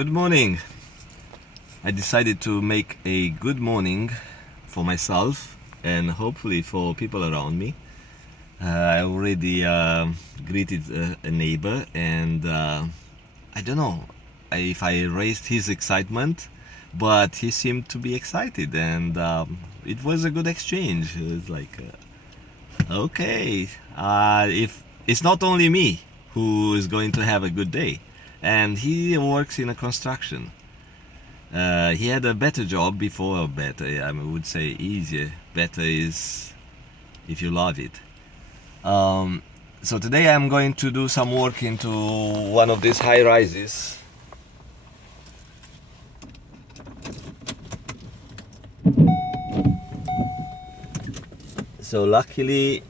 Good morning. I decided to make a good morning for myself and hopefully for people around me. I already greeted a neighbor, and I don't know if I raised his excitement, but he seemed to be excited, and it was a good exchange. It was like, okay, if it's not only me who is going to have a good day, and he works in a construction. He had a better job before. Better, I would say easier. Better is if you love it. So today I'm going to do some work into one of these high rises. So luckily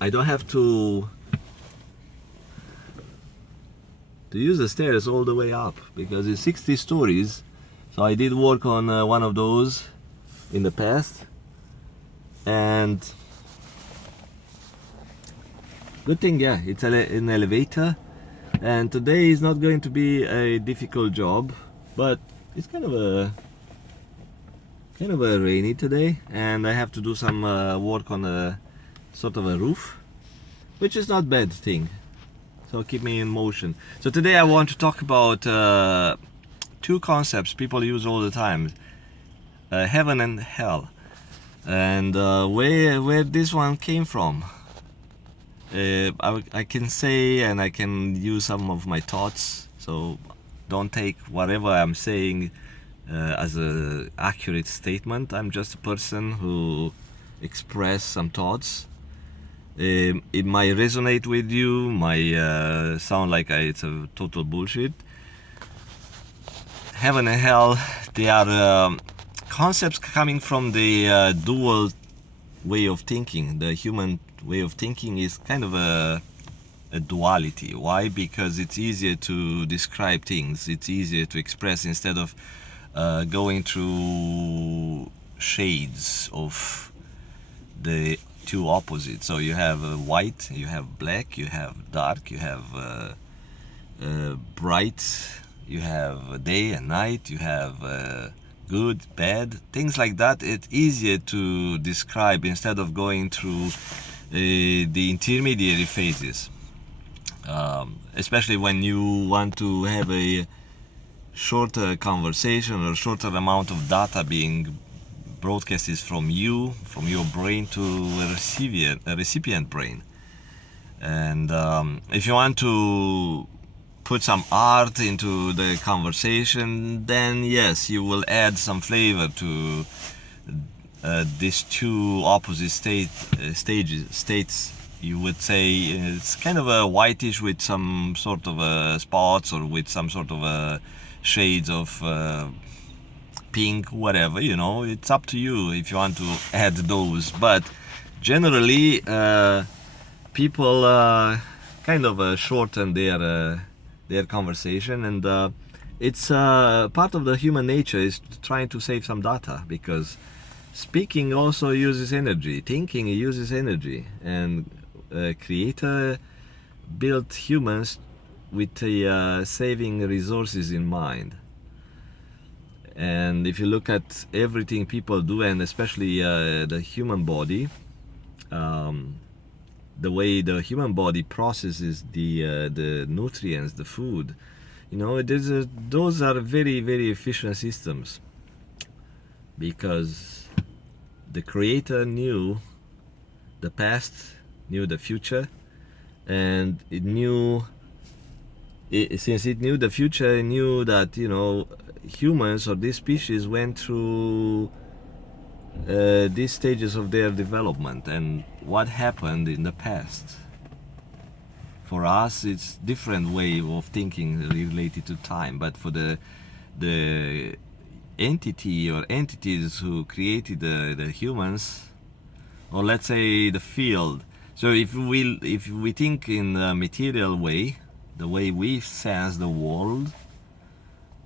I don't have to use the stairs all the way up because it's 60 stories. So I did work on one of those in the past, and good thing, yeah, it's an elevator, and today is not going to be a difficult job, but it's kind of a rainy today, and I have to do some work on a sort of a roof, which is not bad thing. So keep me in motion. So today I want to talk about two concepts people use all the time: heaven and hell, and where this one came from. I can say, and I can use some of my thoughts, so don't take whatever I'm saying as an accurate statement. I'm just a person who express some thoughts. It might resonate with you, might sound like it's a total bullshit. Heaven and hell, they are concepts coming from the dual way of thinking. The human way of thinking is kind of a duality. Why? Because it's easier to describe things, it's easier to express instead of going through shades of the two opposites. So you have white, you have black, you have dark, you have bright, you have day and night, you have good, bad, things like that. It's easier to describe instead of going through the intermediary phases, especially when you want to have a shorter conversation or shorter amount of data being broadcasted from your brain to a recipient brain. And if you want to put some art into the conversation, then yes, you will add some flavor to these two opposite states. You would say it's kind of a whitish with some sort of spots, or with some sort of shades of pink, whatever, it's up to you if you want to add those. But generally people kind of shorten their conversation, and it's part of the human nature is trying to save some data, because speaking also uses energy, thinking uses energy, and creator built humans with saving resources in mind. And if you look at everything people do, and especially the human body, the way the human body processes the nutrients, the food, those are very, very efficient systems, because the creator knew the past, knew the future, and since it knew the future, it knew that humans or this species went through these stages of their development and what happened in the past. For us, it's different way of thinking related to time, but for the entity or entities who created the humans, or let's say the field. So if we think in a material way, the way we sense the world,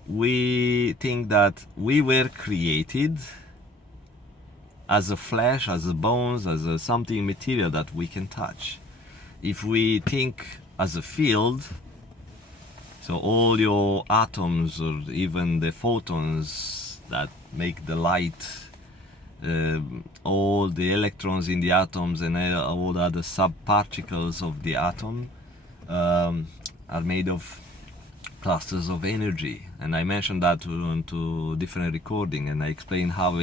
we think that we were created as a flesh, as a bones, as a something material that we can touch. If we think as a field, So all your atoms, or even the photons that make the light, all the electrons in the atoms and all the other subparticles of the atom are made of clusters of energy. And I mentioned that to different recording, and I explained how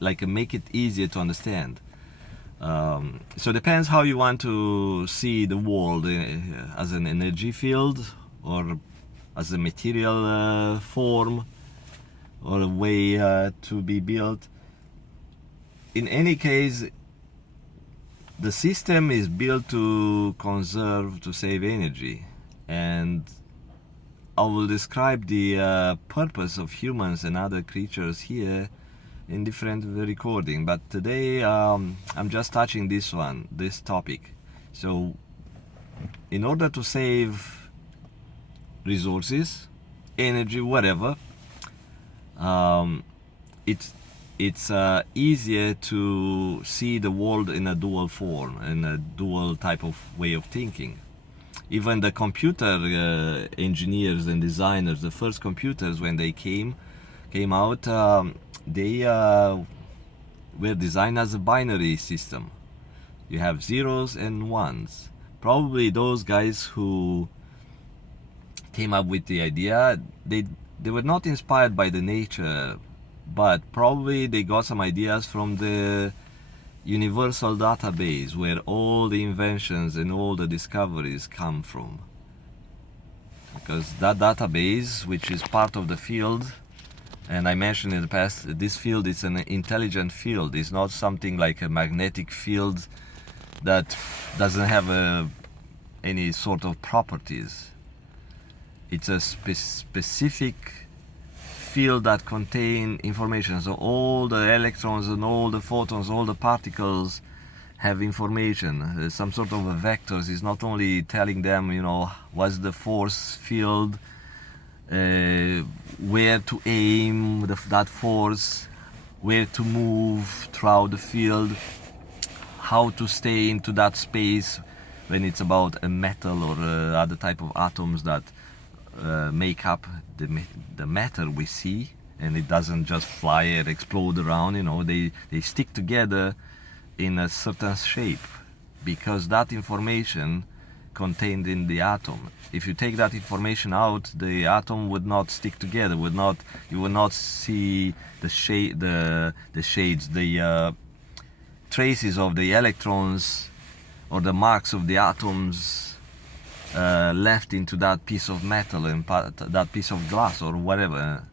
like make it easier to understand. So it depends how you want to see the world, as an energy field, or as a material form, or a way to be built. In any case, the system is built to conserve, to save energy. And I will describe the purpose of humans and other creatures here in different recording, but today I'm just touching this topic. So in order to save resources, energy, whatever, it's easier to see the world in a dual form, in a dual type of way of thinking. Even the computer engineers and designers, the first computers, when they came out, they were designed as a binary system. You have zeros and ones. Probably those guys who came up with the idea, they were not inspired by the nature, but probably they got some ideas from the universal database where all the inventions and all the discoveries come from. Because that database, which is part of the field, and I mentioned in the past, this field is an intelligent field. It's not something like a magnetic field that doesn't have any sort of properties. It's a specific field that contains information. So all the electrons and all the photons, all the particles have information. Some sort of a vectors. Is not only telling them, what's the force field, where to aim that force, where to move throughout the field, how to stay into that space when it's about a metal or other type of atoms that make up the matter we see, and it doesn't just fly and explode around. They stick together in a certain shape because that information contained in the atom. If you take that information out, the atom would not stick together. You would not see the shades, the traces of the electrons or the marks of the atoms left into that piece of metal and that piece of glass or whatever,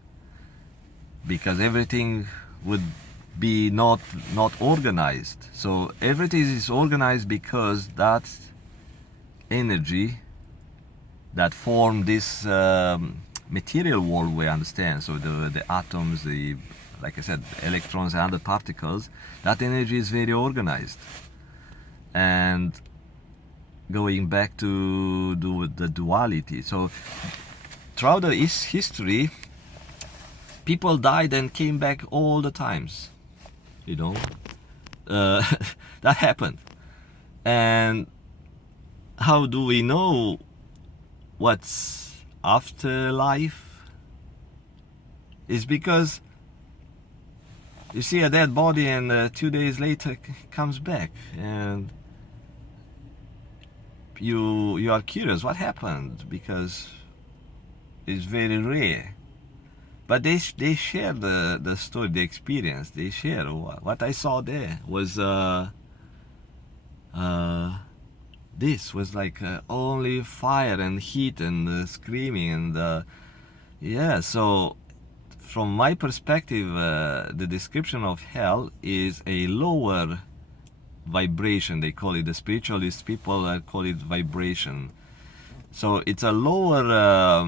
because everything would be not organized. So everything is organized because that energy that form this material world we understand. So the atoms, like I said, electrons and other particles, that energy is very organized. And going back to the duality, so throughout the history, people died and came back all the times. That happened. And how do we know what's after life? Is because you see a dead body and 2 days later comes back, and you are curious what happened, because it's very rare. But they share the story, the experience. They share what I saw there was this was like only fire and heat and screaming and yeah. So from my perspective, the description of hell is a lower vibration. They call it, the spiritualist people call it vibration. So it's a lower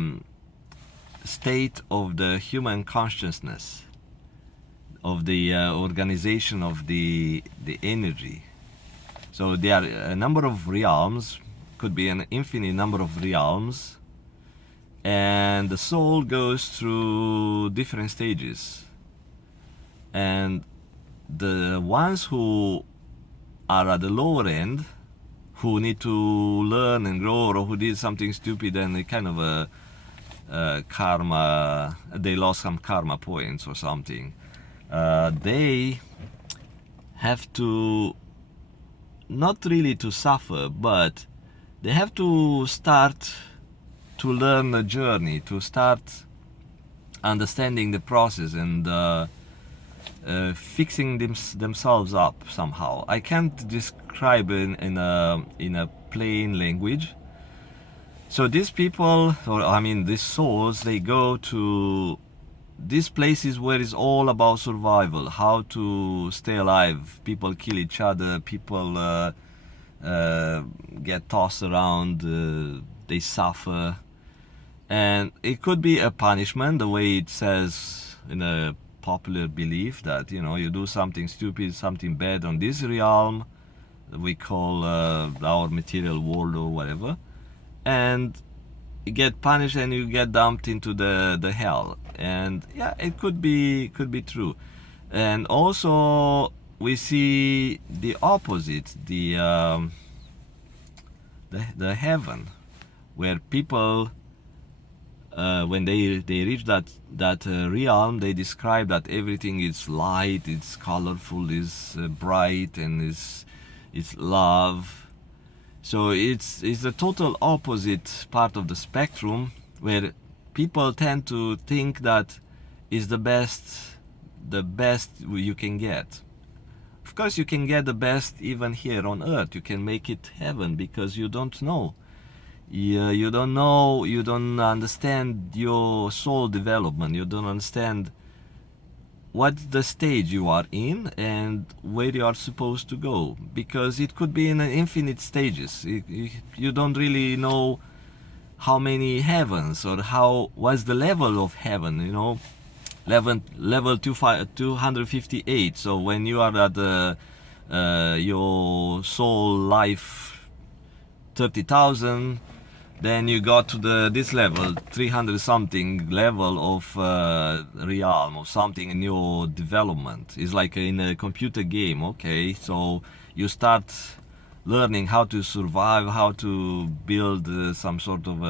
state of the human consciousness, of the organization of the energy. So there are a number of realms, could be an infinite number of realms, and the soul goes through different stages. And the ones who are at the lower end, who need to learn and grow, or who did something stupid and they kind of karma, they lost some karma points or something. They have to, not really to suffer, but they have to start to learn a journey, to start understanding the process and fixing themselves up somehow. I can't describe in a plain language. So these people, or I mean these souls, they go to these places where it's all about survival, how to stay alive. People kill each other, people get tossed around, they suffer. And it could be a punishment, the way it says in a popular belief that, you know, you do something stupid, something bad on this realm that we call our material world or whatever, and you get punished and you get dumped into the hell. And yeah, it could be true. And also we see the opposite, the heaven, where people when they reach that realm, they describe that everything is light, it's colorful, is bright, and is love. So it's the total opposite part of the spectrum, where people tend to think that is the best you can get. Of course, you can get the best even here on earth. You can make it heaven, because you don't know. You don't know, you don't understand your soul development, you don't understand what the stage you are in and where you are supposed to go, because it could be in infinite stages. You don't really know how many heavens, or what's the level of heaven, you know. Level 258. So when you are at your soul life 30,000, then you got to this level, 300 something level of realm, or something in your development. It's like in a computer game. Okay, so you start learning how to survive, how to build some sort of